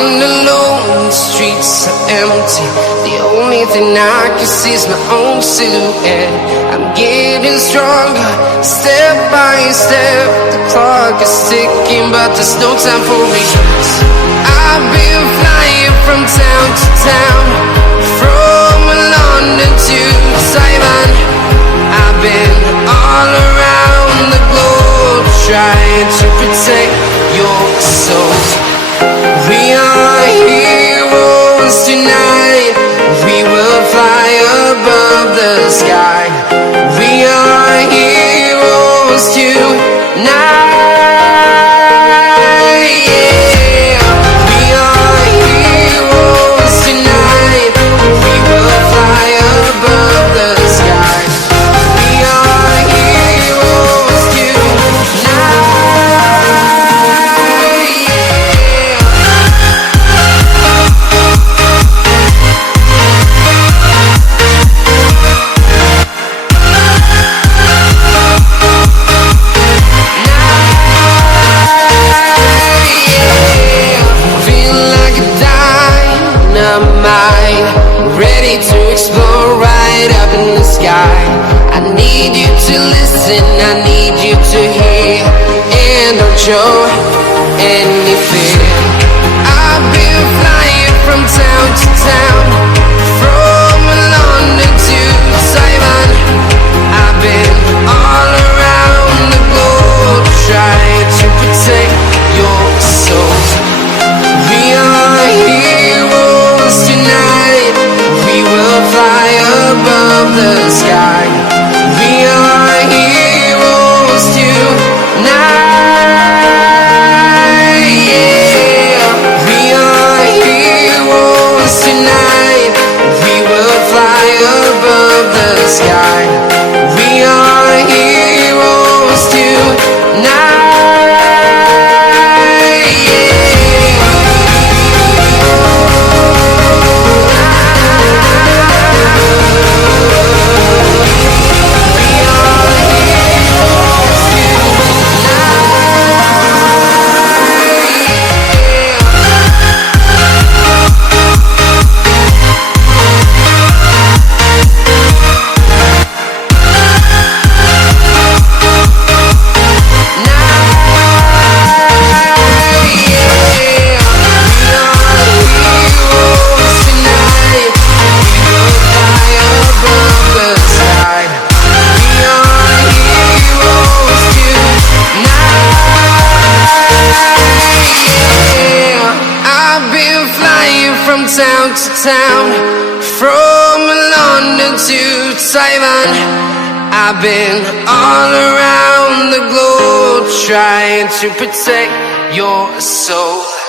Walking alone, the streets are empty. The only thing I can see is my own silhouette. I'm getting stronger, step by step. The clock is ticking, but there's no time for regrets. I've been flying from town to town, from London to Taiwan. I've been all around the globe, trying to protect your soul. We are heroes tonight. We will fly above the sky. We are heroes tonight. Yeah. We are heroes tonight. We will fly above the sky. We are heroes tonight. Ready to explore right up in the sky. I need you to listen, I need you to hear, and don't show any fear. I've been flying from town to town, from London to Taiwan. I've been all around the globe, trying to protect your soul. We are heroes tonight. We will fly above the sky. We are heroes tonight. Yeah. We are heroes tonight. We will fly above the sky. We are heroes tonight. From town to town, from London to Taiwan. I've been all around the globe, trying to protect your soul.